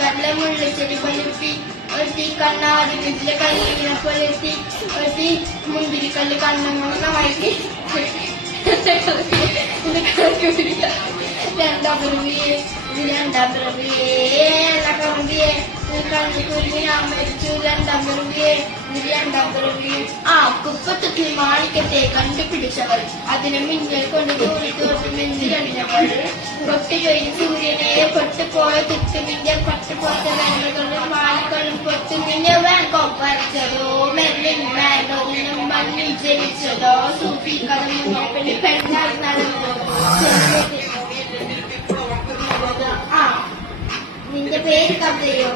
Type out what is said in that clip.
കടല മുള്ളിച്ചെടി പലുത്തി ഒരു കണ്ണാടി വീട്ടിലെ കല്ലിനെ പൊലുത്തി ഒരു മുന്തിരിക്കല്ല് കണ്ണുള്ള വൈകി രണ്ടാം പിറവിയെ രണ്ടാം പിറവിയെ കറവിയെ കണ്ണുകുരുങ്ങി ഞാൻ മരിച്ചു രണ്ടാം പിറവിയെ രണ്ടാം പിറവിയെ ആ കുപ്പത്തൊട്ടിൽ മാണിക്കത്തെ കണ്ടുപിടിച്ചവൾ അതിനെ മിന്നൽ കൊണ്ട് തൂറി തോർത്ത് മെന്തിരണിഞ്ഞവൾ പൊട്ടുകഴിഞ്ഞ് സൂര്യനെ പൊട്ടുപോയ തുട്ടുമിന്റെ പട്ടുപോത്ത വേനലുകളും മാലിക്കളും പൊട്ടുമിന്റെ കൊപ്പരച്ചതോ മെല്ലിൻ വേണ്ടതിനും മണ്ണിൽ ജനിച്ചതോ സൂഫി കടന്നു പെണ്ണാൽ നടന്നു നിന്റെ പേര് കഥയോ